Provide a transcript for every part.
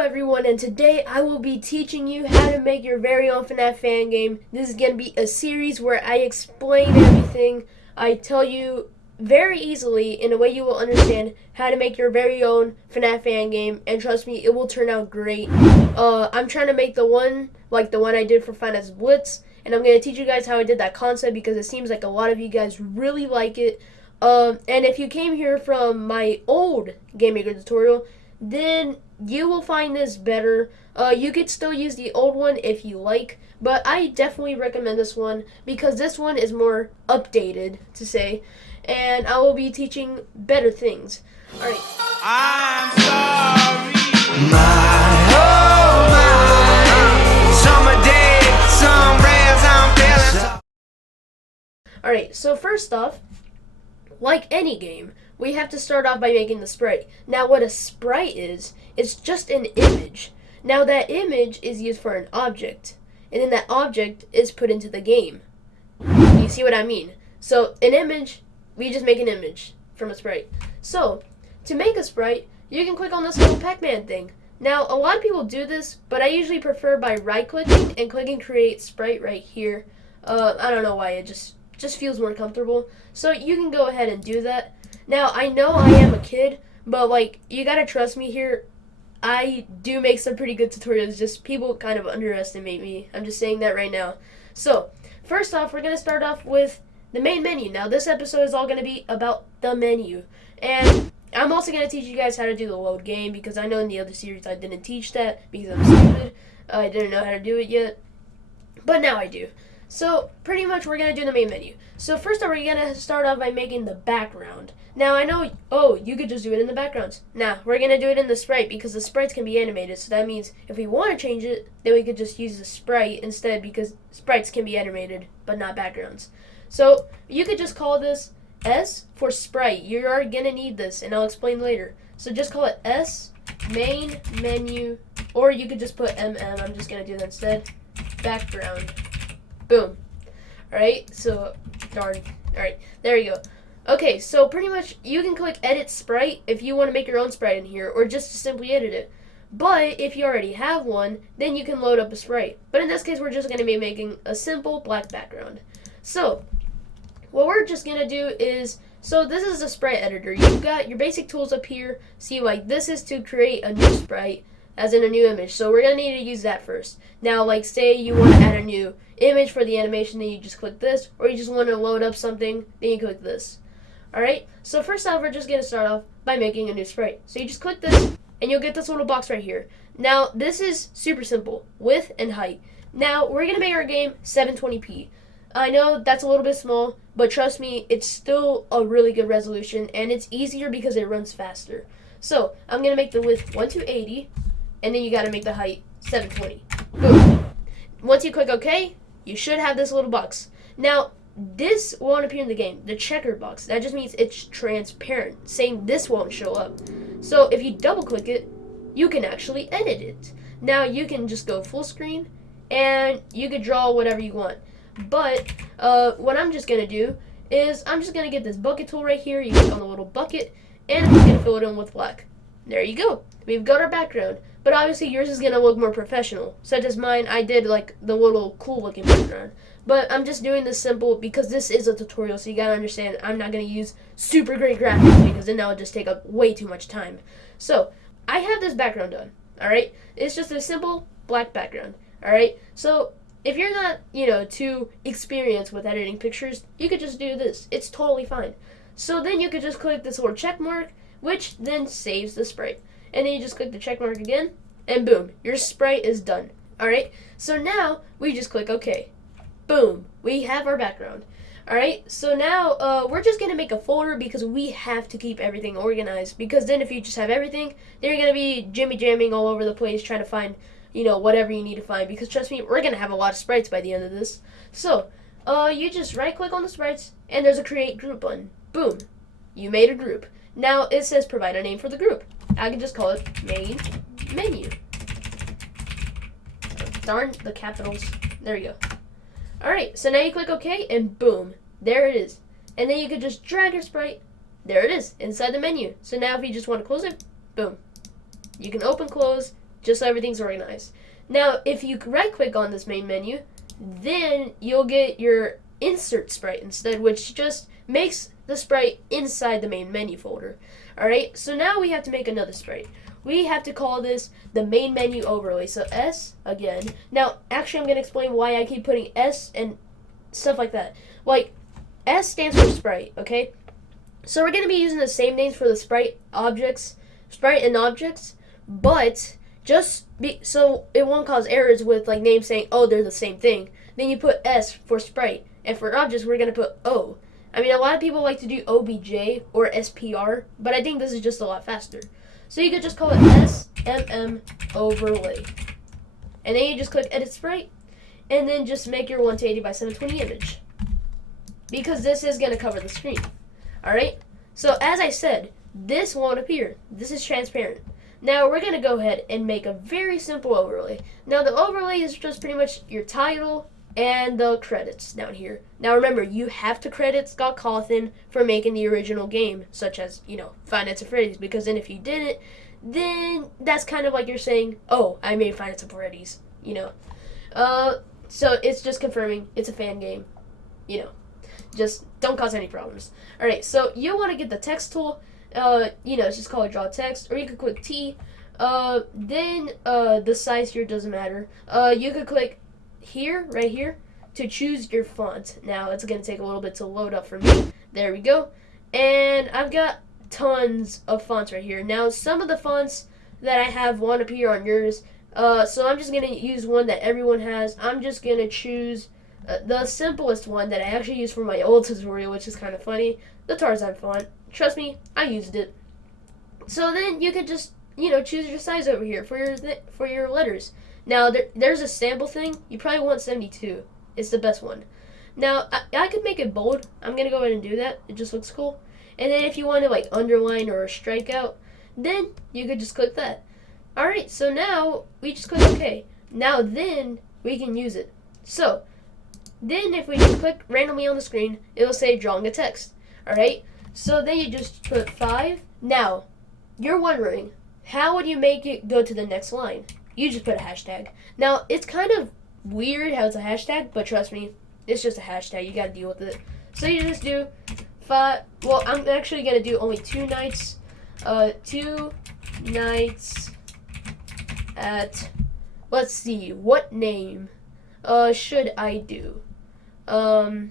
everyone, and today I will be teaching you how to make your very own FNAF fan game. This is going to be a series where I explain everything. I tell you very easily, in a way you will understand, how to make your very own FNAF fan game, and trust me, it will turn out great. I'm trying to make the one like the one I did for Finance Blitz, and I'm going to teach you guys how I did that concept because it seems like a lot of you guys really like it. And if you came here from my old Game Maker tutorial, then you will find this better. You could still use the old one if you like, but I definitely recommend this one because this one is more updated, to say, and I will be teaching better things. Alright. I'm sorry. Alright, so first off, like any game, we have to start off by making the sprite. Now what a sprite is, it's just an image. Now that image is used for an object, and then that object is put into the game. You see what I mean? So an image, we just make an image from a sprite. So to make a sprite, you can click on this little Pac-Man thing. Now a lot of people do this, but I usually prefer by right-clicking and clicking create sprite right here. I don't know why, it just feels more comfortable. So you can go ahead and do that. Now, I know I am a kid, but, like, you gotta trust me here. I do make some pretty good tutorials, just people kind of underestimate me. I'm just saying that right now. So, first off, we're gonna start off with the main menu. Now, this episode is all gonna be about the menu. And I'm also gonna teach you guys how to do the load game, because I know in the other series I didn't teach that, because I'm stupid. I didn't know how to do it yet. But now I do. So, pretty much we're going to do the main menu. So, first off, we're going to start off by making the background. Now, I know, you could just do it in the backgrounds. Now, we're going to do it in the sprite because the sprites can be animated. So, that means if we want to change it, then we could just use the sprite instead because sprites can be animated, but not backgrounds. So, you could just call this S for sprite. You're going to need this, and I'll explain later. So, just call it S, main menu, or you could just put MM. I'm just going to do that instead. Background. Boom. Alright, so, darn. Alright, there you go. Okay, so pretty much you can click edit sprite if you want to make your own sprite in here, or just to simply edit it. But if you already have one, then you can load up a sprite. But in this case, we're just going to be making a simple black background. So, what we're just going to do is, so this is a sprite editor. You've got your basic tools up here. See, like, this is to create a new sprite, as in a new image. So we're going to need to use that first. Now, like, say you want to add a new image for the animation, then you just click this, or you just want to load up something, then you click this. Alright, so first off, we're just going to start off by making a new sprite. So you just click this, and you'll get this little box right here. Now, this is super simple, width and height. Now, we're going to make our game 720p. I know that's a little bit small, but trust me, it's still a really good resolution, and it's easier because it runs faster. So, I'm going to make the width 1 to 80, and then you got to make the height 720. Boom. Once you click OK, you should have this little box. Now, this won't appear in the game, the checkered box. That just means it's transparent, saying this won't show up. So if you double click it, you can actually edit it. Now you can just go full screen, and you could draw whatever you want. But what I'm just going to do is I'm just going to get this bucket tool right here. You click on the little bucket, and I'm going to fill it in with black. There you go. We've got our background. But obviously yours is going to look more professional. Such as mine, I did like the little cool looking background. But I'm just doing this simple because this is a tutorial, so you got to understand I'm not going to use super great graphics because then that would just take up way too much time. So, I have this background done, alright? It's just a simple black background, alright? So, if you're not, too experienced with editing pictures, you could just do this. It's totally fine. So then you could just click this little check mark, which then saves the sprite. And then you just click the check mark again, and boom, your sprite is done. Alright, so now we just click OK. Boom, we have our background. Alright, so now we're just going to make a folder because we have to keep everything organized. Because then if you just have everything, then you're going to be jimmy-jamming all over the place trying to find, whatever you need to find. Because trust me, we're going to have a lot of sprites by the end of this. So, you just right-click on the sprites, and there's a create group button. Boom, you made a group. Now it says provide a name for the group. I can just call it main menu. Darn the capitals. There you go. Alright, so now you click OK, and boom, there it is. And then you can just drag your sprite. There it is, inside the menu. So now if you just want to close it, boom. You can open, close, just so everything's organized. Now, if you right-click on this main menu, then you'll get your insert sprite instead, which just makes the sprite inside the main menu folder. Alright, so now we have to make another sprite. We have to call this the main menu overlay. So S again. Now, actually, I'm going to explain why I keep putting S and stuff like that. Like, S stands for sprite, okay? So we're going to be using the same names for the sprite and objects, but so it won't cause errors with like names saying, oh, they're the same thing. Then you put S for sprite, and for objects, we're going to put O. I mean, a lot of people like to do OBJ or SPR, but I think this is just a lot faster. So you could just call it SMM overlay. And then you just click edit sprite, and then just make your 180 by 720 image. Because this is going to cover the screen. Alright? So as I said, this won't appear. This is transparent. Now we're going to go ahead and make a very simple overlay. Now the overlay is just pretty much your title and the credits down here. Now remember, you have to credit Scott Cawthon for making the original game, such as, Five Nights at Freddy's, because then if you didn't, then that's kind of like you're saying, oh, I made Five Nights at Freddy's, So it's just confirming it's a fan game, Just don't cause any problems. Alright, so you want to get the text tool, it's just called draw text, or you could click T, then the size here doesn't matter. You could click here, right here, to choose your font. Now it's going to take a little bit to load up for me. There we go. And I've got tons of fonts right here. Now some of the fonts that I have won't appear on yours, so I'm just going to use one that everyone has. I'm just going to choose the simplest one that I actually used for my old tutorial, which is kind of funny, the Tarzan font. Trust me, I used it. So then you could just, choose your size over here for your letters. Now, there's a sample thing. You probably want 72. It's the best one. Now, I could make it bold. I'm going to go ahead and do that. It just looks cool. And then if you want to, like, underline or strike out, then you could just click that. Alright, so now we just click OK. Now, then we can use it. So, then if we just click randomly on the screen, it'll say drawing a text. Alright, so then you just put 5. Now, you're wondering, how would you make it go to the next line? You just put a hashtag. Now, it's kind of weird how it's a hashtag, but trust me, it's just a hashtag. You gotta deal with it. So you just do 5. Well, I'm actually gonna do only 2 nights. 2 nights at. Let's see, what name should I do? 5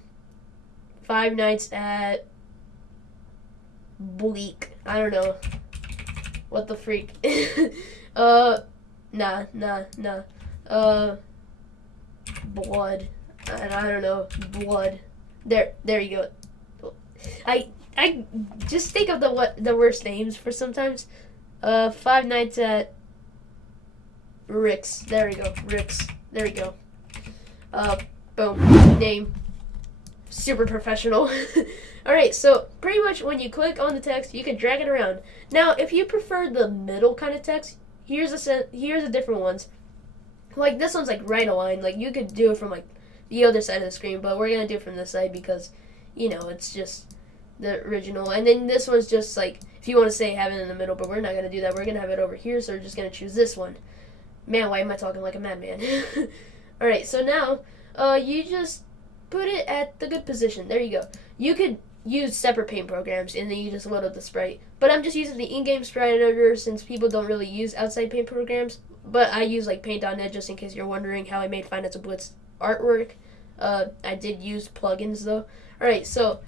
nights at Bleak. I don't know. What the freak? Nah. Blood. I don't know. Blood. There you go. I just think of the worst names for sometimes. 5 nights at Rick's. There we go. Rick's. There we go. Boom. Name. Super professional. Alright, so pretty much when you click on the text, you can drag it around. Now, if you prefer the middle kind of text, here's the different ones. Like, this one's, like, right aligned. Like, you could do it from, like, the other side of the screen, but we're going to do it from this side because, it's just the original. And then this one's just, like, if you want to say have it in the middle, but we're not going to do that. We're going to have it over here, so we're just going to choose this one. Man, why am I talking like a madman? Alright, so now, you just put it at the good position. There you go. You could use separate paint programs, and then you just load up the sprite. But I'm just using the in-game sprite editor since people don't really use outside paint programs. But I use like Paint.net just in case you're wondering how I made Five Nights at Blitz artwork. I did use plugins though. Alright, so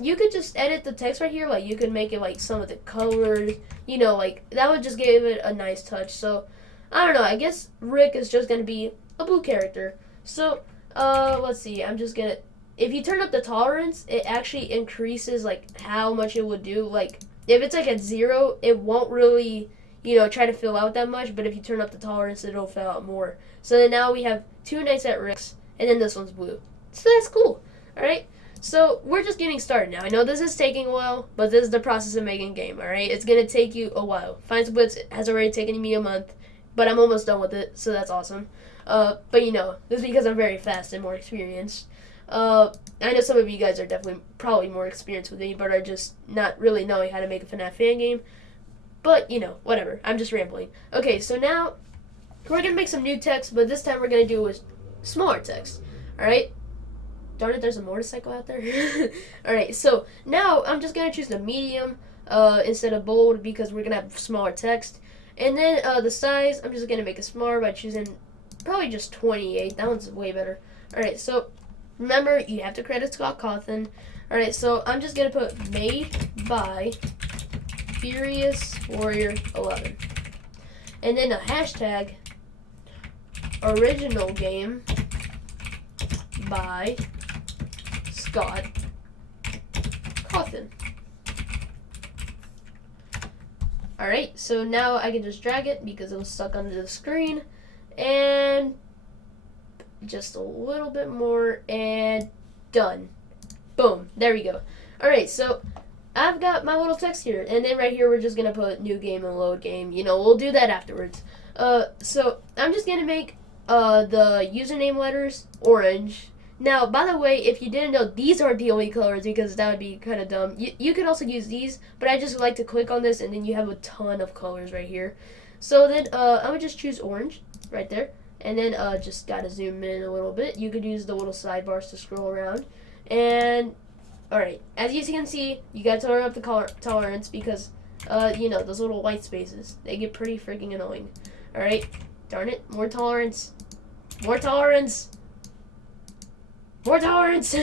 you could just edit the text right here. Like you could make it like some of the colors. Like that would just give it a nice touch. So I don't know. I guess Rick is just gonna be a blue character. So let's see. I'm just gonna. If you turn up the tolerance, it actually increases like how much it would do. Like if it's like at 0, it won't really try to fill out that much. But if you turn up the tolerance, it'll fill out more. So then now we have 2 nights at Rick's, and then this one's blue. So that's cool. All right. So we're just getting started now. I know this is taking a while, but this is the process of making a game. All right. It's gonna take you a while. Find Splits has already taken me a month, but I'm almost done with it, so that's awesome. But this is because I'm very fast and more experienced. I know some of you guys are probably more experienced with me, but are just not really knowing how to make a FNAF fan game. But, whatever. I'm just rambling. Okay, so now we're gonna make some new text, but this time we're gonna do with smaller text. All right. Darn it, there's a motorcycle out there. All right. So now I'm just gonna choose the medium instead of bold because we're gonna have smaller text. And then the size, I'm just gonna make it smaller by choosing probably just 28. That one's way better. All right. So remember, you have to credit Scott Cawthon. All right. So I'm just gonna put made by FuriousWarrior 11, and then a hashtag original game by Scott Cawthon. Alright, so now I can just drag it because it was stuck under the screen, and just a little bit more, and done. Boom, there we go. Alright, so I've got my little text here, and then right here we're just gonna put new game and load game. You know, we'll do that afterwards. So I'm just gonna make the username letters orange. Now, by the way, if you didn't know, these aren't the only colors because that would be kind of dumb. You could also use these, but I just like to click on this and then you have a ton of colors right here. So then I'm gonna just choose orange right there, and then just gotta zoom in a little bit. You could use the little sidebars to scroll around, and alright, as you can see, you gotta turn up the color tolerance because you know, those little white spaces, they get pretty freaking annoying. Alright, darn it, more tolerance. More tolerance! More tolerance!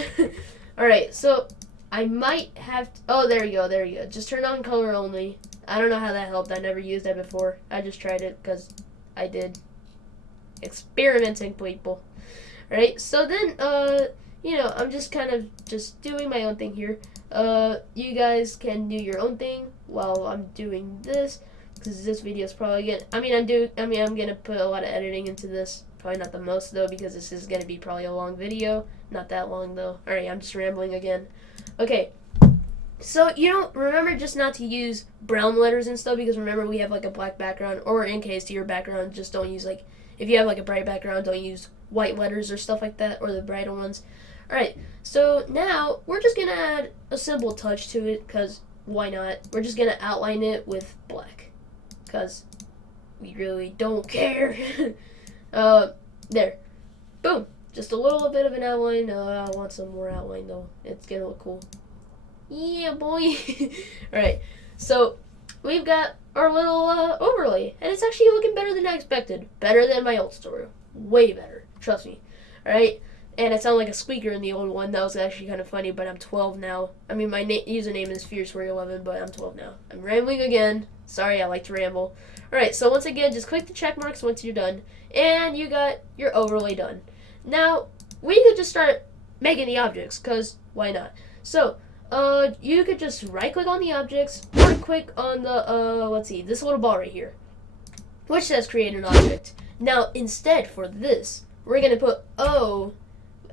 Alright, so I might have to, oh, there you go, there you go. Just turn on color only. I don't know how that helped. I never used that before. I just tried it because I did. Experimenting, people. Alright, so then, you know, I'm just kind of just doing my own thing here. You guys can do your own thing while I'm doing this, because this video is probably gonna, I'm gonna put a lot of editing into this. Probably not the most though, because this is gonna be probably a long video. Not that long though. Alright, I'm just rambling again. Okay, so you know, remember just not to use brown letters and stuff, because remember we have like a black background, or in case your background, just don't use like, if you have like a bright background, don't use white letters or stuff like that, or the brighter ones. Alright, so now we're just gonna add a simple touch to it, because why not? We're just gonna outline it with black, because we really don't care. There. Boom. Just a little bit of an outline. I want some more outline though. It's gonna look cool. Yeah, boy. Alright, so we've got our little overlay, and it's actually looking better than I expected. Better than my old story. Way better. Trust me. Alright, and it sounded like a squeaker in the old one. That was actually kind of funny, but I'm 12 now. I mean, my username is FuriousWarrior11, but I'm 12 now. I'm rambling again. Sorry, I like to ramble. Alright, so once again, just click the check marks once you're done, and you got your overlay done. Now, we could just start making the objects, because why not? So, you could just right-click on the objects, or click on the, let's see, this little ball right here, which says create an object. Now, instead, for this, we're going to put O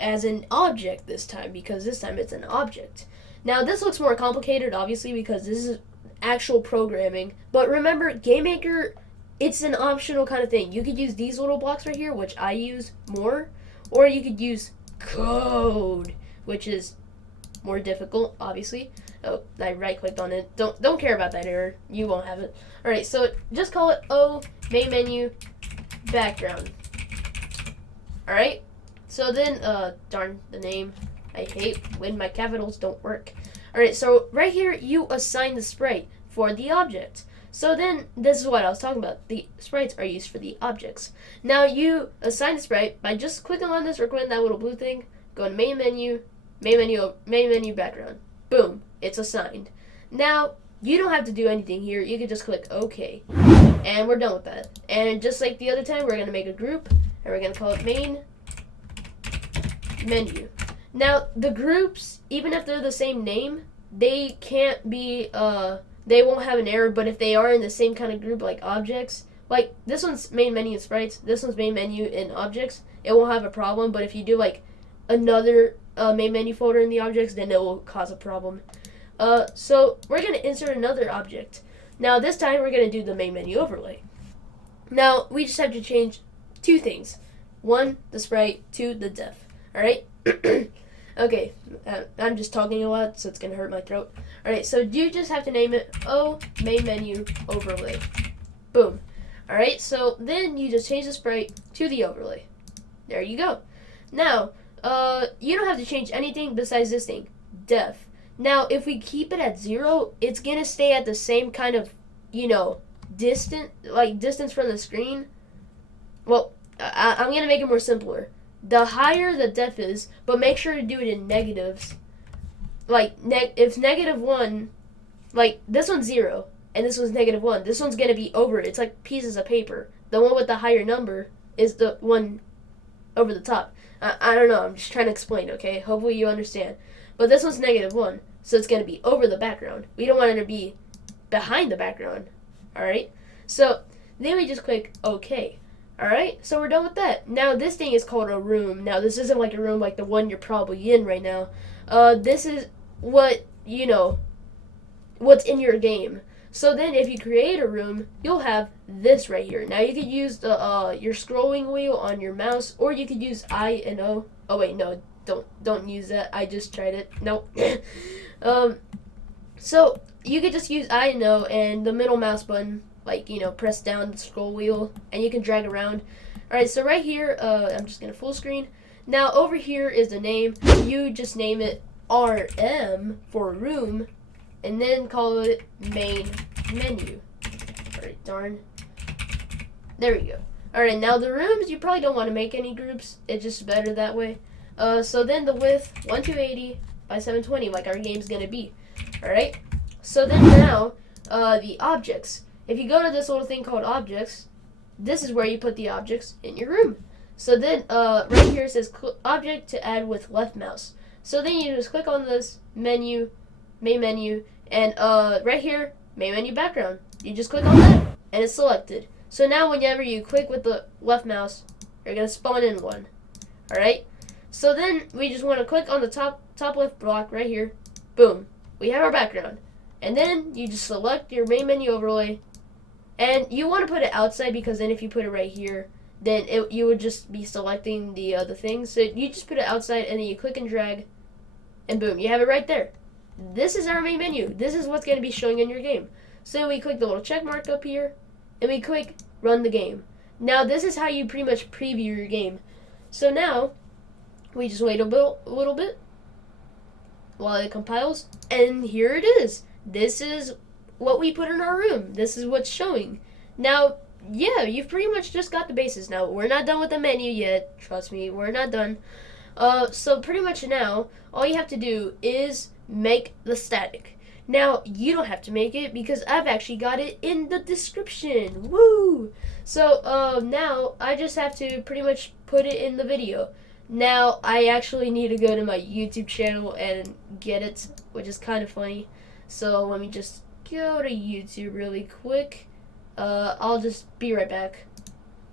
as an object this time, because this time it's an object. Now, this looks more complicated, obviously, because this is actual programming, but remember, GameMaker, it's an optional kind of thing. You could use these little blocks right here, which I use more, or you could use code, which is more difficult, obviously. Oh, I right-clicked on it. Don't care about that error. You won't have it. All right, so just call it O main menu background. All right. So then, darn the name. I hate when my capitals don't work. All right, so right here you assign the sprite for the object. So then, this is what I was talking about. The sprites are used for the objects. Now you assign the sprite by just clicking on this or clicking that little blue thing. Go to main menu background. Boom, it's assigned. Now you don't have to do anything here. You can just click OK, and we're done with that. And just like the other time, we're gonna make a group, and we're gonna call it main menu. Now the groups, even if they're the same name, they can't be they won't have an error, but if they are in the same kind of group, like objects, like this one's main menu and sprites, this one's main menu and objects, it won't have a problem. But if you do like another main menu folder in the objects, then it will cause a problem. So we're going to insert another object. Now this time we're going to do the main menu overlay. Now we just have to change two things. One, the sprite. Two, the def. Alright? Okay, I'm just talking a lot, so it's going to hurt my throat. Alright, so you just have to name it O main menu overlay. Boom. Alright, so then you just change the sprite to the overlay. There you go. Now, you don't have to change anything besides this thing, def. Now, if we keep it at 0, it's going to stay at the same kind of, distance from the screen. Well, I'm going to make it more simpler. The higher the def is, but make sure to do it in negatives. Like, if -1, like, this one's 0, and this one's -1. This one's going to be over it. It's like pieces of paper. The one with the higher number is the one over the top. I don't know. I'm just trying to explain, okay? Hopefully you understand. But this one's -1, so it's going to be over the background. We don't want it to be behind the background, alright? So then we just click OK, alright? So we're done with that. Now this thing is called a room. Now this isn't like a room like the one you're probably in right now. This is what, what's in your game. So then if you create a room, you'll have this right here. Now you could use the your scrolling wheel on your mouse, or you could use I and O. Oh wait, no, don't use that. I just tried it. Nope. So you could just use I and O and the middle mouse button, like, press down the scroll wheel, and you can drag around. Alright, so right here, I'm just gonna full screen. Now over here is the name. You just name it RM for room, and then call it main menu. Alright, darn. There we go. Alright, now the rooms, you probably don't want to make any groups. It's just better that way. So then the width, 1280 by 720, like our game's going to be. Alright? So then now, the objects. If you go to this little thing called objects, this is where you put the objects in your room. So then, right here it says object to add with left mouse. So then you just click on this menu, main menu, and right here, main menu background. You just click on that, and it's selected. So now whenever you click with the left mouse, you're going to spawn in one. Alright? So then we just want to click on the top left block right here. Boom. We have our background. And then you just select your main menu overlay. And you want to put it outside, because then if you put it right here, then you would just be selecting the things. So you just put it outside, and then you click and drag, and boom, you have it right there. This is our main menu. This is what's going to be showing in your game. So we click the little check mark up here, and we click run the game. Now this is how you pretty much preview your game. So now we just wait a little bit while it compiles, and here it is. This is what we put in our room. This is what's showing. Now, yeah, you've pretty much just got the basis. Now, we're not done with the menu yet. Trust me, we're not done. So pretty much now, all you have to do is make the static. Now, you don't have to make it, because I've actually got it in the description. Woo! So, now, I just have to pretty much put it in the video. Now, I actually need to go to my YouTube channel and get it, which is kind of funny. So, let me just go to YouTube really quick. I'll just be right back.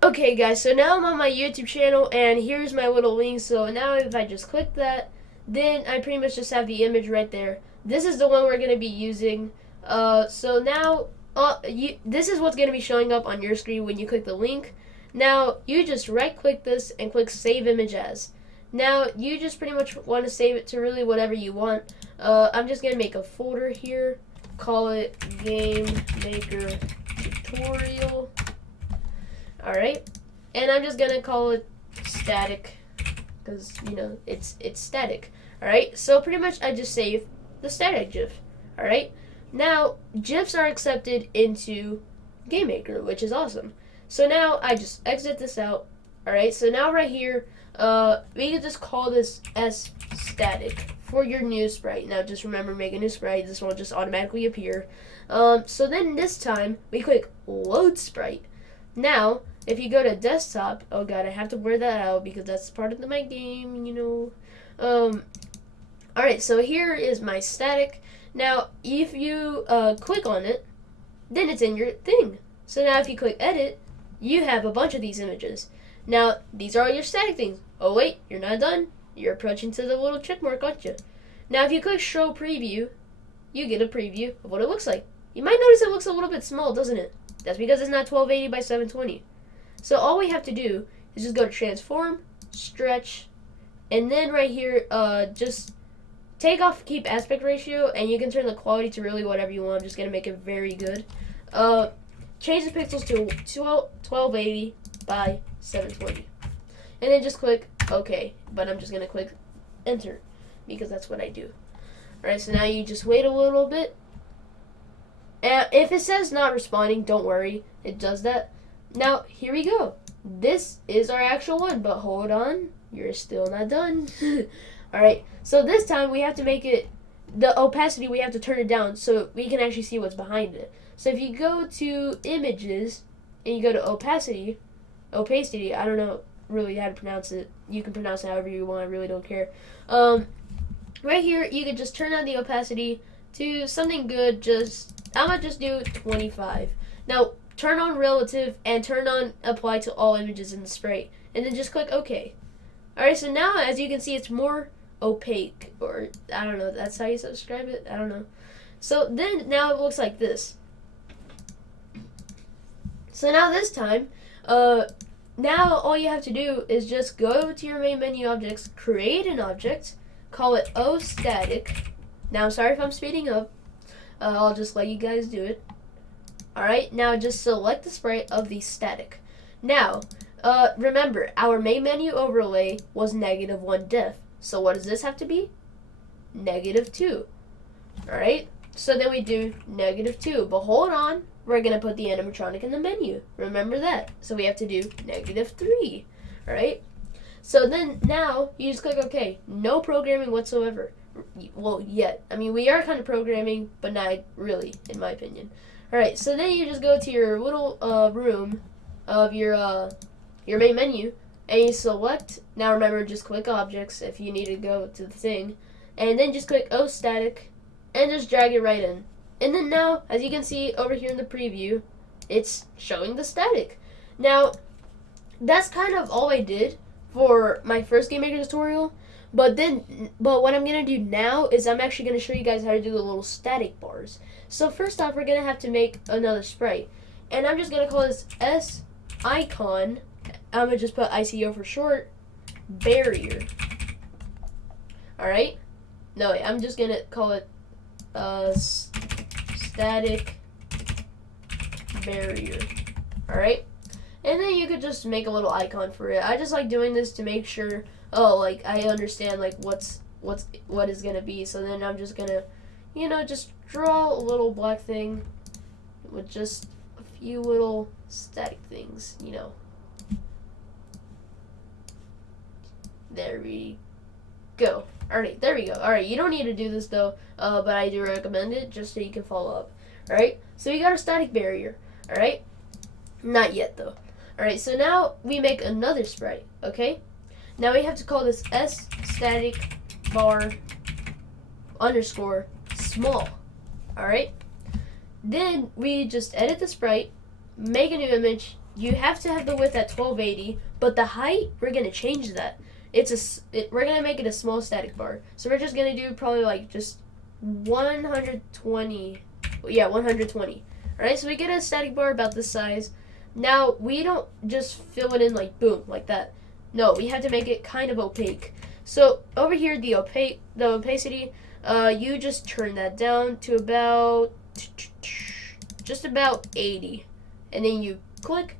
Okay, guys, so now I'm on my YouTube channel, and here's my little link. So now if I just click that, then I pretty much just have the image right there. This is the one we're going to be using. So now, this is what's going to be showing up on your screen when you click the link. Now, you just right-click this and click Save Image As. Now, you just pretty much want to save it to really whatever you want. I'm just going to make a folder here. Call it Game Maker Tutorial. Alright. And I'm just going to call it static, because, it's static. Alright, so pretty much I just save the static GIF. Alright, now GIFs are accepted into Game Maker, which is awesome. So now I just exit this out. Alright, so now right here, we can just call this S static for your new sprite. Now just remember, make a new sprite. This will just automatically appear. So then this time, we click Load Sprite. Now, if you go to desktop, oh god, I have to blur that out because that's part of my game, Alright, so here is my static. Now, if you click on it, then it's in your thing. So now if you click edit, you have a bunch of these images. Now, these are all your static things. Oh wait, you're not done. You're approaching to the little check mark, aren't you? Now, if you click show preview, you get a preview of what it looks like. You might notice it looks a little bit small, doesn't it? That's because it's not 1280 by 720. So all we have to do is just go to transform, stretch, and then right here, just take off keep aspect ratio, and you can turn the quality to really whatever you want. I'm just going to make it very good. change the pixels to 1280 by 720. And then just click OK. But I'm just going to click enter because that's what I do. Alright, so now you just wait a little bit. And if it says not responding, don't worry. It does that. Now, here we go. This is our actual one, but hold on. You're still not done. Alright, so this time we have to make it, the opacity, we have to turn it down so we can actually see what's behind it. So if you go to images and you go to opacity, I don't know really how to pronounce it. You can pronounce it however you want, I really don't care. Right here, you can just turn on the opacity to something good. I'm gonna just do 25. Now, turn on relative and turn on apply to all images in the sprite, and then just click OK. Alright, so now as you can see, it's more opaque, or I don't know, that's how you describe it, I don't know. So then now it looks like this. So now this time, now all you have to do is just go to your main menu objects, create an object, call it oStatic. Now I'm sorry if I'm speeding up, I'll just let you guys do it. Alright, now just select the sprite of the static. Now, remember, our main menu overlay was -1 def. So what does this have to be? -2. Alright, so then we do -2. But hold on, we're going to put the animatronic in the menu. Remember that. So we have to do -3. Alright, so then now you just click OK. No programming whatsoever. Well, yet. I mean, we are kind of programming, but not really, in my opinion. Alright, so then you just go to your little room of your main menu, and you select, now remember, just click objects if you need to go to the thing, and then just click oStatic, and just drag it right in. And then now, as you can see over here in the preview, it's showing the static. Now, that's kind of all I did for my first Game Maker tutorial, but what I'm going to do now is I'm actually going to show you guys how to do the little static bars. So first off, we're going to have to make another sprite, and I'm just going to call this S-icon. I'm going to just put ICO for short, barrier. Alright? No, wait, I'm just going to call it static barrier. Alright? And then you could just make a little icon for it. I just like doing this to make sure, like, I understand, like, what is going to be. So then I'm just going to, just draw a little black thing with just a few little static things, There we go. Alright, there we go. Alright, you don't need to do this though, but I do recommend it just so you can follow up. Alright, so you got a static barrier. Alright, not yet though. Alright, so now we make another sprite, okay? Now we have to call this S-static bar underscore small. Alright, then we just edit the sprite, make a new image. You have to have the width at 1280, but the height, we're going to change that. We're going to make it a small static bar. So we're just going to do probably like just 120. Yeah, 120. Alright, so we get a static bar about this size. Now, we don't just fill it in like boom, like that. No, we have to make it kind of opaque. So over here, the opacity, you just turn that down to about, just about 80. And then you click.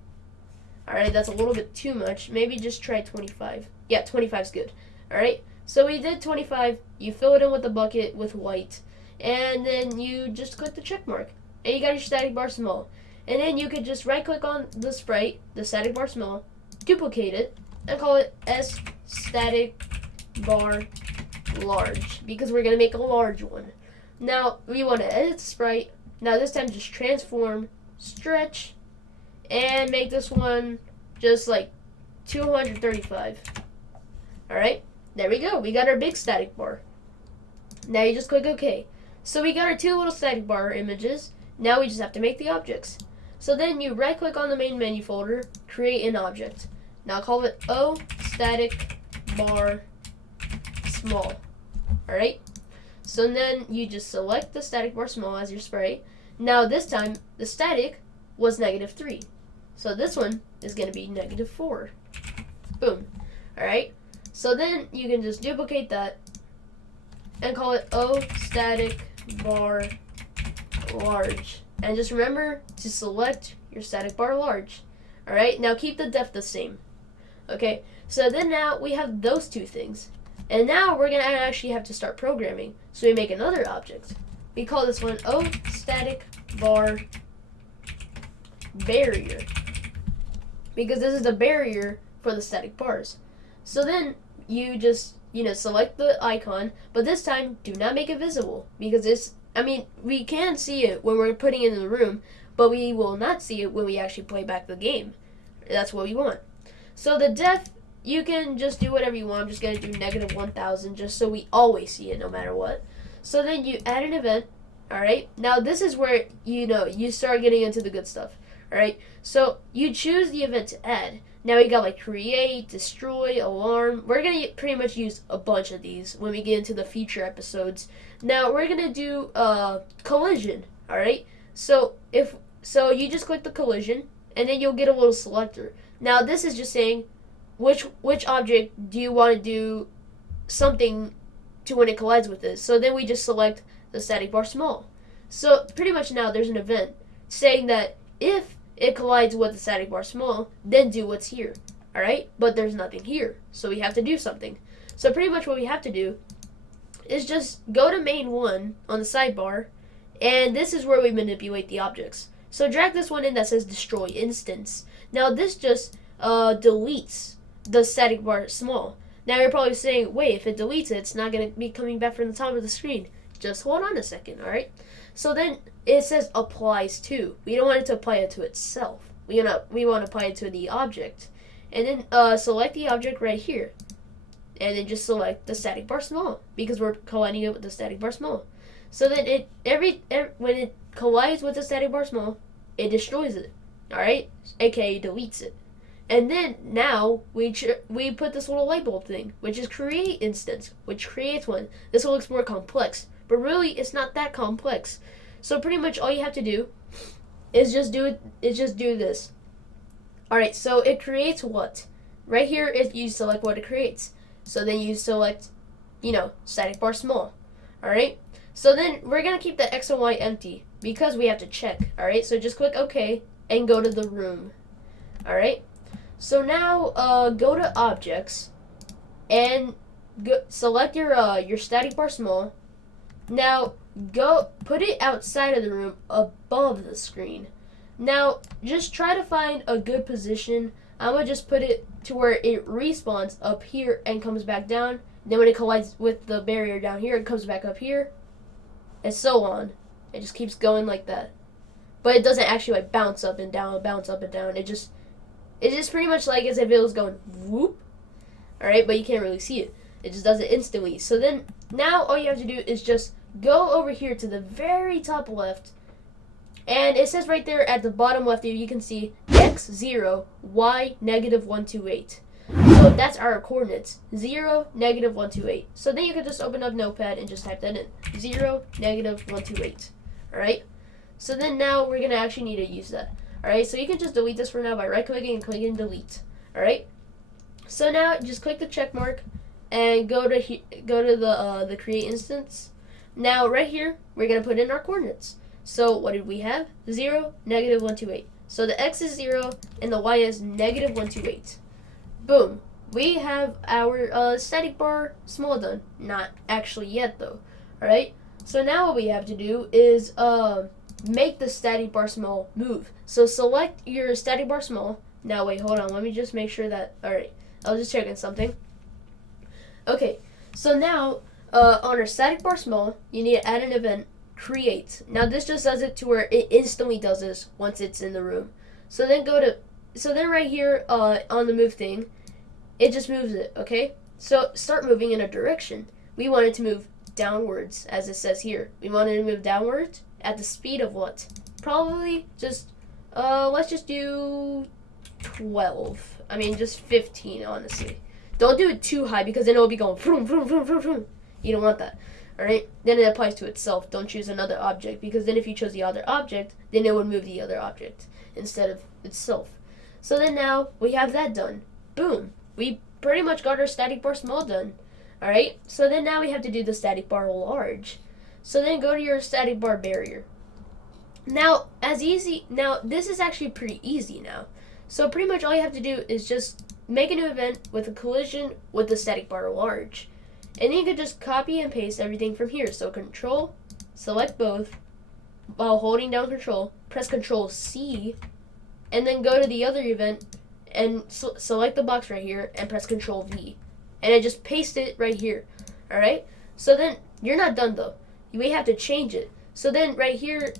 Alright, that's a little bit too much. Maybe just try 25. Yeah, 25 is good. Alright, so we did 25. You fill it in with the bucket with white. And then you just click the check mark. And you got your static bar small. And then you could just right click on the sprite, the static bar small, duplicate it, and call it S static bar large, because we're going to make a large one. Now, we want to edit the sprite. Now this time just transform, stretch, and make this one just like 235. Alright, there we go. We got our big static bar. Now you just click OK. So we got our two little static bar images. Now we just have to make the objects. So then you right click on the main menu folder, create an object. Now call it oStatic bar small. Alright? So then you just select the static bar small as your sprite. Now this time the static was -3. So this one is going to be -4. Boom. Alright? So then you can just duplicate that and call it oStatic bar large. And just remember to select your static bar large. Alright, now keep the depth the same. Okay, so then now we have those two things. And now we're going to actually have to start programming. So we make another object. We call this one static bar barrier. Because this is the barrier for the static bars. So then you just, select the icon, but this time do not make it visible. Because we can see it when we're putting it in the room, but we will not see it when we actually play back the game. That's what we want. So the depth, you can just do whatever you want. I'm just going to do -1000 just so we always see it no matter what. So then you add an event. Alright, now this is where, you start getting into the good stuff. Alright, so you choose the event to add. Now we got like create, destroy, alarm. We're going to pretty much use a bunch of these when we get into the future episodes. Now we're going to do collision. Alright, so you just click the collision and then you'll get a little selector. Now this is just saying which object do you want to do something to when it collides with this. So then we just select the static bar small. So pretty much now there's an event saying that if it collides with the static bar small, then do what's here. Alright? But there's nothing here. So we have to do something. So pretty much what we have to do is just go to main 1 on the sidebar, and this is where we manipulate the objects. So drag this one in that says destroy instance. Now this just deletes the static bar small. Now you're probably saying, wait, if it deletes it, it's not going to be coming back from the top of the screen. Just hold on a second, alright? So then it says applies to. We don't want it to apply it to itself. We want to apply it to the object. And then select the object right here. And then just select the static bar small, because we're colliding it with the static bar small. So then when it collides with the static bar small, it destroys it. Alright? AKA deletes it. And then now we put this little light bulb thing, which is create instance, which creates one. This one looks more complex, but really it's not that complex. So pretty much all you have to do is just do this. Alright, so it creates what? Right here is you select what it creates. So then you select, static bar small. Alright? So then we're gonna keep the X and Y empty because we have to check. Alright, so just click OK and go to the room. Alright? So now go to objects and select your static bar small. Now go put it outside of the room above the screen. Now just try to find a good position. I'm gonna just put it to where it respawns up here and comes back down. Then when it collides with the barrier down here, it comes back up here, and so on. It just keeps going like that. But it doesn't actually like bounce up and down, bounce up and down. It's just pretty much like as if it was going whoop. Alright, but you can't really see it. It just does it instantly. So then, now all you have to do is just go over here to the very top left. And it says right there at the bottom left here, you can see x0, y, -128. So that's our coordinates. 0, -128. So then you can just open up Notepad and just type that in. 0, -128. Alright? So then now we're going to actually need to use that. Alright, so you can just delete this for now by right-clicking and clicking delete. Alright? So now just click the check mark and go to the create instance. Now right here, we're going to put in our coordinates. So what did we have? 0, -128. So the x is 0 and the y is -128. Boom. We have our static bar small done. Not actually yet though. Alright? So now what we have to do is make the static bar small move. So select your static bar small. Now wait, hold on. Let me just make sure that, alright. I was just checking something. Okay. So now on our static bar small, you need to add an event, create. Now this just does it to where it instantly does this once it's in the room. So then right here on the move thing, it just moves it, okay? So start moving in a direction. We want it to move downwards, as it says here. We want it to move downwards at the speed of what? Probably just, let's just do 12. I mean, just 15, honestly. Don't do it too high because then it'll be going vroom, vroom, vroom, vroom, vroom. You don't want that. Alright? Then it applies to itself. Don't choose another object because then if you chose the other object, then it would move the other object instead of itself. So then now we have that done. Boom. We pretty much got our static bar small done. Alright? So then now we have to do the static bar large. So then go to your static bar barrier. Now, now this is actually pretty easy now. So pretty much all you have to do is just make a new event with a collision with the static bar large. And then you can just copy and paste everything from here. So Control, select both, while holding down Control, press Control C, and then go to the other event and select the box right here and press Control V. And then just paste it right here. Alright? So then, you're not done though. We have to change it. So then right here,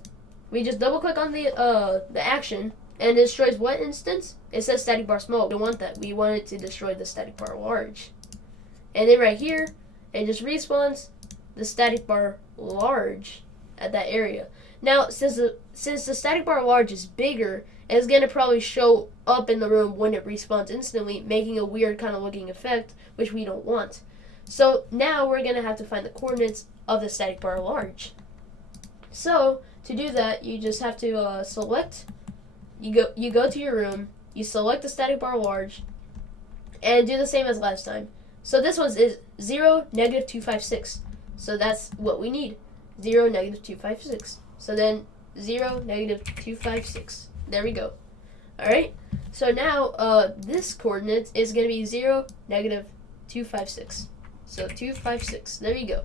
we just double click on the action, and it destroys what instance? It says static bar small. We don't want that. We want it to destroy the static bar large. And then right here, it just respawns the static bar large at that area. Now, since the static bar large is bigger, it's going to probably show up in the room when it respawns instantly, making a weird kind of looking effect, which we don't want. So now we're going to have to find the coordinates of the static bar large. So to do that, you just have to select, you go to your room, you select the static bar large, and do the same as last time. So this one is 0, negative 256. So that's what we need. 0, negative 256. So then 0, negative 256. There we go. Alright. So now this coordinate is going to be 0, negative 256. So 256. There you go.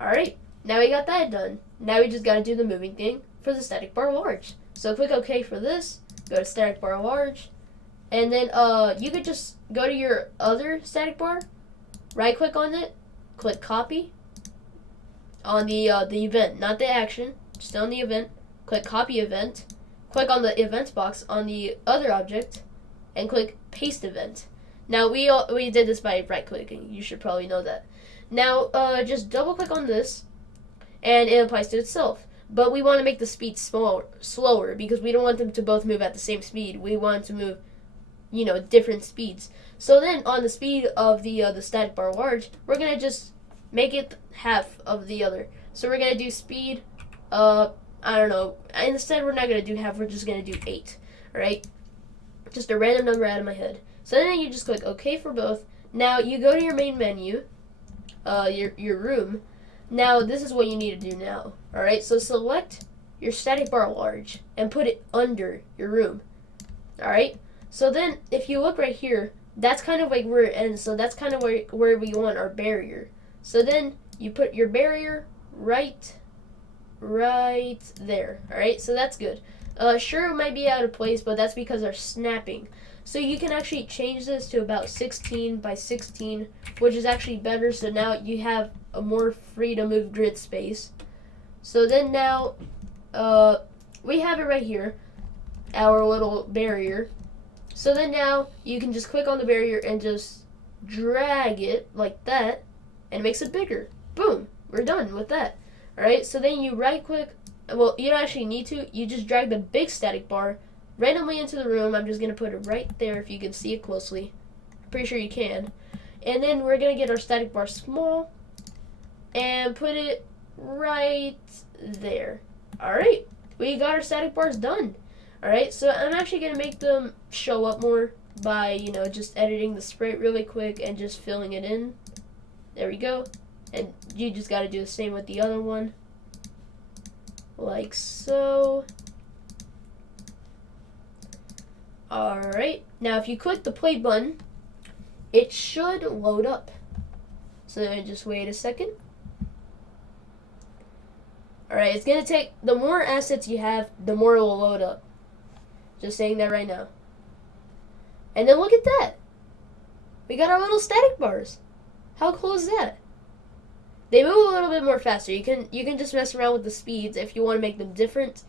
Alright. Now we got that done. Now we just got to do the moving thing for the static bar large. So click OK for this. Go to static bar large. And then you could just go to your other static bar. Right click on it. Click copy. On the event, not the action. Just on the event. Click copy event. Click on the events box on the other object. And click paste event. Now we did this by right clicking. You should probably know that. Now just double click on this. And it applies to itself. But we want to make the speed slower because we don't want them to both move at the same speed. We want them to move, different speeds. So then on the speed of the static bar large, we're going to just make it half of the other. So we're going to do speed, I don't know. Instead, we're not going to do half. We're just going to do 8. Alright? Just a random number out of my head. So then you just click OK for both. Now you go to your main menu, your room. Now, this is what you need to do now. Alright, so select your static bar large and put it under your room. Alright, so then if you look right here, that's kind of like where it ends. So that's kind of where we want our barrier. So then you put your barrier right there. Alright, so that's good. Sure, it might be out of place, but that's because they're snapping. So you can actually change this to about 16 by 16, which is actually better. So now you have a more free to move grid space. So then now we have it right here, our little barrier. So then now you can just click on the barrier and just drag it like that, and it makes it bigger. Boom, we're done with that. Alright, so then you right click. Well, you don't actually need to. You just drag the big static bar randomly into the room. I'm just going to put it right there if you can see it closely. Pretty sure you can. And then we're going to get our static bar small and put it right there. Alright, we got our static bars done. Alright, so I'm actually going to make them show up more by, just editing the sprite really quick and just filling it in. There we go. And you just got to do the same with the other one. Like so. Alright, now if you click the play button, it should load up. So then just wait a second. Alright, it's going to take, the more assets you have, the more it will load up. Just saying that right now. And then look at that. We got our little static bars. How cool is that? They move a little bit more faster. You can just mess around with the speeds if you want to make them different.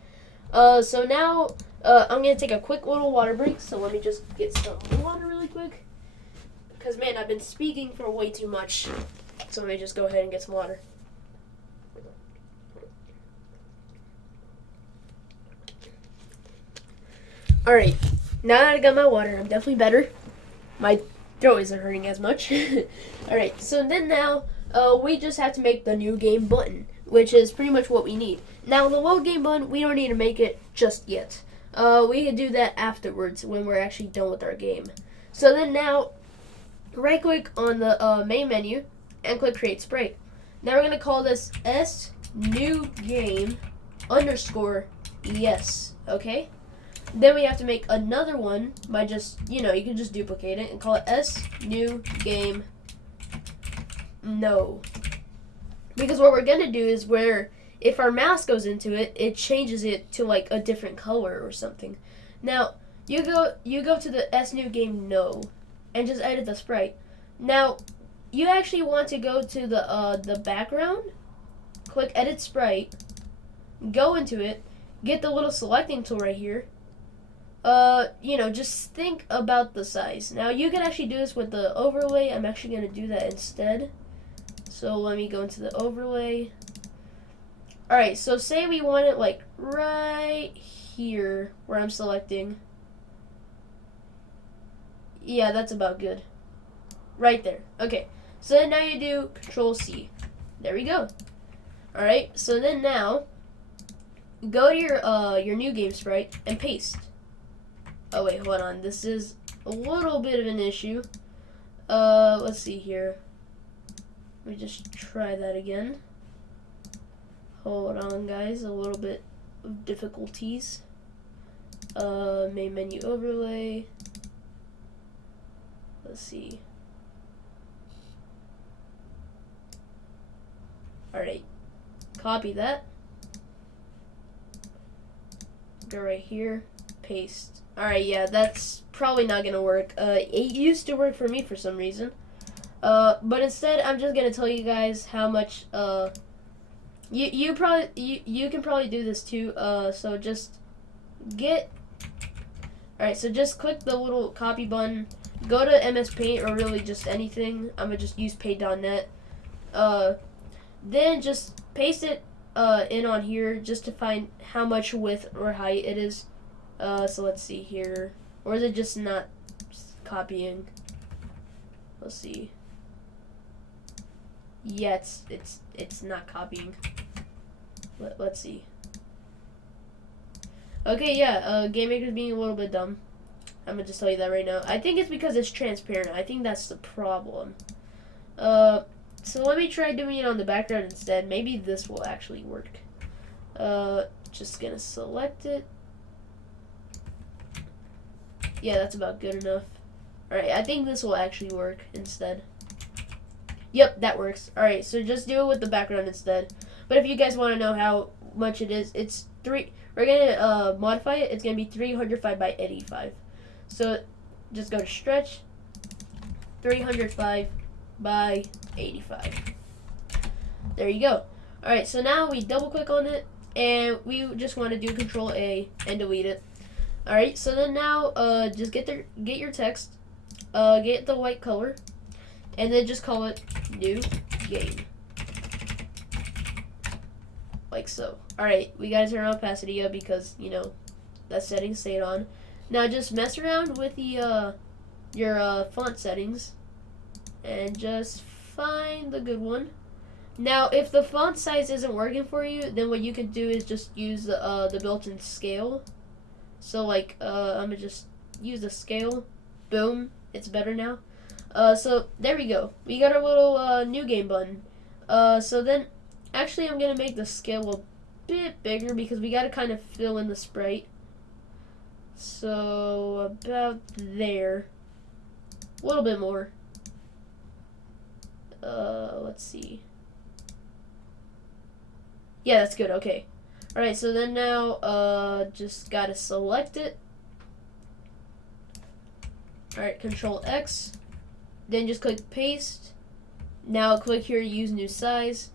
So now I'm going to take a quick little water break. So let me just get some water really quick. Because, man, I've been speaking for way too much. So let me just go ahead and get some water. Alright, now that I got my water, I'm definitely better. My throat isn't hurting as much. Alright, so then now, we just have to make the new game button, which is pretty much what we need. Now, the load game button, we don't need to make it just yet. We can do that afterwards when we're actually done with our game. So then now, right click on the main menu and click create sprite. Now we're going to call this S new game underscore Yes. Okay. Then we have to make another one by just, you can just duplicate it and call it S new game no. Because what we're going to do is where if our mouse goes into it, it changes it to like a different color or something. Now, you go to the S new game no and just edit the sprite. Now, you actually want to go to the background, click edit sprite, go into it, get the little selecting tool right here. Just think about the size. Now, you can actually do this with the overlay. I'm actually going to do that instead. So let me go into the overlay. Alright, so say we want it like right here where I'm selecting. Yeah, that's about good. Right there. Okay, so then now you do Control C. There we go. Alright, so then now go to your new game sprite and paste. Oh wait, hold on. This is a little bit of an issue. Let's see here. Let me just try that again. Hold on, guys. A little bit of difficulties. Main menu overlay. Let's see. Alright. Copy that. Go right here. Paste. Alright, yeah, that's probably not gonna work. It used to work for me for some reason. But instead, I'm just gonna tell you guys how much, you can probably do this too, so just alright, so just click the little copy button, go to MS Paint, or really just anything. I'm gonna just use paint.net, then just paste it, in on here, just to find how much width or height it is. So let's see here, or is it just not copying? Let's see. Yeah, it's not copying. Let's see. Okay, yeah, GameMaker's being a little bit dumb. I'm gonna just tell you that right now. I think it's because it's transparent. I think that's the problem. So let me try doing it on the background instead. Maybe this will actually work. Just gonna select it. Yeah, that's about good enough. Alright, I think this will actually work instead. Yep, that works. Alright, so just do it with the background instead. But if you guys want to know how much it is, we're going to modify it. It's going to be 305 by 85. So just go to stretch, 305 by 85. There you go. Alright, so now we double click on it, and we just want to do Control A and delete it. Alright, so then now just get your text, get the white color, and then just call it new game. Like so. Alright, we gotta turn on opacity because, that setting stayed on. Now just mess around with the your font settings and just find the good one. Now if the font size isn't working for you, then what you can do is just use the built-in scale. So like I'm gonna just use the scale. Boom, it's better now. So there we go. We got our little new game button. So then actually I'm gonna make the scale a bit bigger because we gotta kind of fill in the sprite. So about there. A little bit more. Let's see. Yeah, that's good. Okay. Alright, so then now just gotta select it. Alright, Control X. Then just click paste. Now click here, use new size.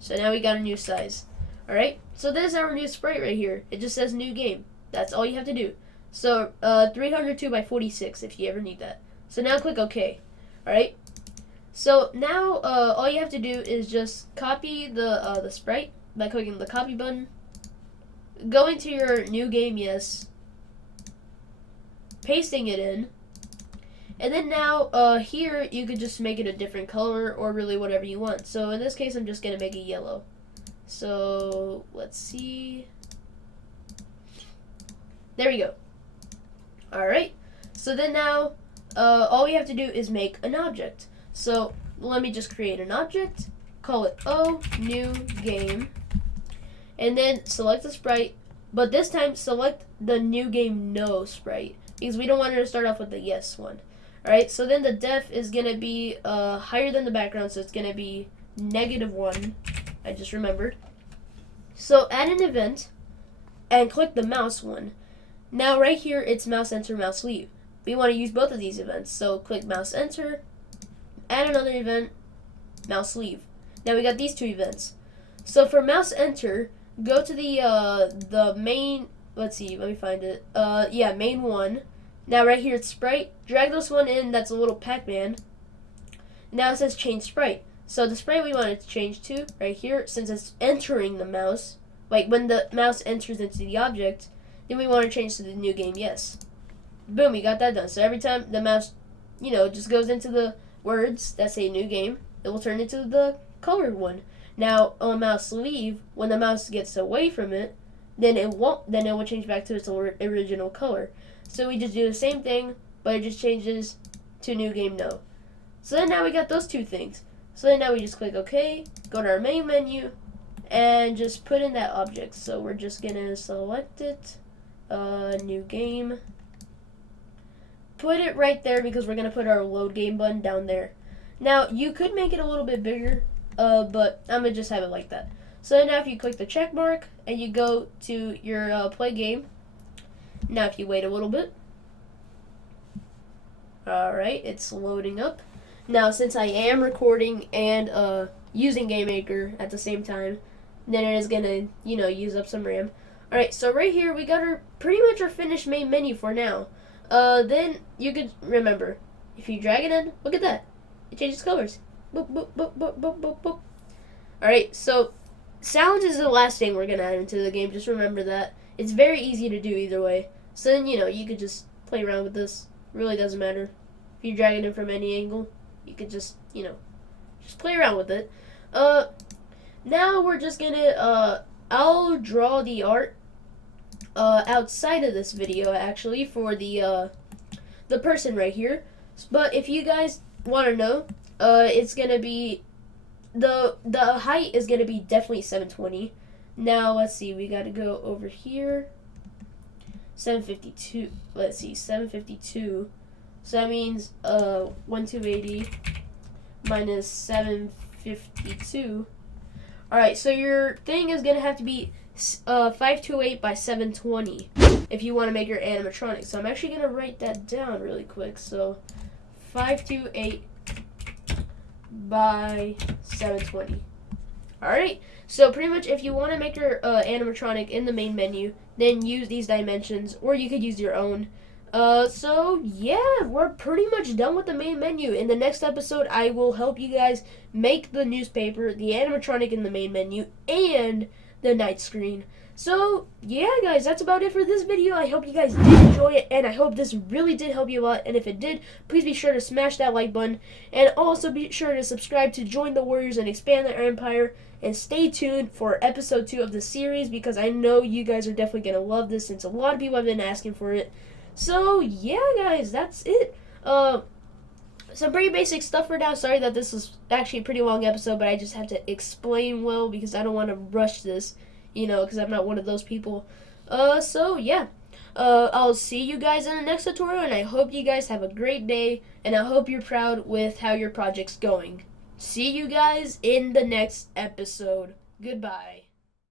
So now we got a new size. Alright, so this is our new sprite right here. It just says new game. That's all you have to do. So 302 by 46 if you ever need that. So now click OK. Alright. So now all you have to do is just copy the sprite by clicking the copy button. Go into your new game, yes. Pasting it in. And then now here you could just make it a different color or really whatever you want. So in this case I'm just gonna make it yellow. So let's see. There we go. Alright. So then now all we have to do is make an object. So let me just create an object, call it O new game, and then select the sprite, But this time, select the new game no sprite, because we don't want her to start off with the yes one. Alright, so then the def is going to be higher than the background, so it's going to be -1. I just remembered. So add an event and click the mouse one. Now right here, it's mouse enter, mouse leave. We want to use both of these events, so click mouse enter, add another event, mouse leave. Now we got these two events. So for mouse enter, go to the main, let's see, let me find it. Yeah, main one. Now right here it's sprite. Drag this one in, that's a little Pac-Man. Now it says change sprite. So the sprite we want it to change to, right here, since it's entering the mouse, like when the mouse enters into the object, then we want to change to the new game yes. Boom, we got that done. So every time the mouse, just goes into the words that say new game, it will turn into the colored one. Now on mouse leave, when the mouse gets away from it, then it will change back to its original color. So we just do the same thing, but it just changes to new game no. So then now we got those two things. So then now we just click OK, go to our main menu, and just put in that object. So we're just gonna select it, new game. Put it right there because we're gonna put our load game button down there. Now you could make it a little bit bigger, but I'm gonna just have it like that. So now if you click the check mark and you go to your play game, now if you wait a little bit, alright, it's loading up. Now since I am recording and using GameMaker at the same time, then it is gonna, use up some RAM. Alright, so right here we got pretty much our finished main menu for now. Then you could remember, if you drag it in, look at that. It changes colors. Boop, boop, boop, boop, boop, boop, boop. Alright, so sounds is the last thing we're going to add into the game. Just remember that. It's very easy to do either way. So then, you could just play around with this. Really doesn't matter. If you drag it in from any angle, you could just, just play around with it. Now we're just going to, I'll draw the art outside of this video, actually, for the person right here. But if you guys want to know, it's going to be, the height is going to be definitely 720. Now, let's see, we got to go over here. 752. Let's see, 752. So that means 1280 minus 752. Alright, so your thing is going to have to be 528 by 720 if you want to make your animatronic. So I'm actually going to write that down really quick. So 528 by 720. Alright, so pretty much if you want to make your animatronic in the main menu, then use these dimensions, or you could use your own. So yeah, we're pretty much done with the main menu. In the next episode, I will help you guys make the newspaper, the animatronic in the main menu, and the night screen. So yeah, guys, that's about it for this video. I hope you guys did enjoy it, and I hope this really did help you a lot. And if it did, please be sure to smash that like button, and also be sure to subscribe to join the Warriors and expand their empire. And stay tuned for episode 2 of the series, because I know you guys are definitely gonna love this, since a lot of people have been asking for it. So yeah, guys, that's it. Some pretty basic stuff for now. Sorry that this is actually a pretty long episode, but I just have to explain well because I don't want to rush this, because I'm not one of those people. So yeah, I'll see you guys in the next tutorial, and I hope you guys have a great day, and I hope you're proud with how your project's going. See you guys in the next episode. Goodbye.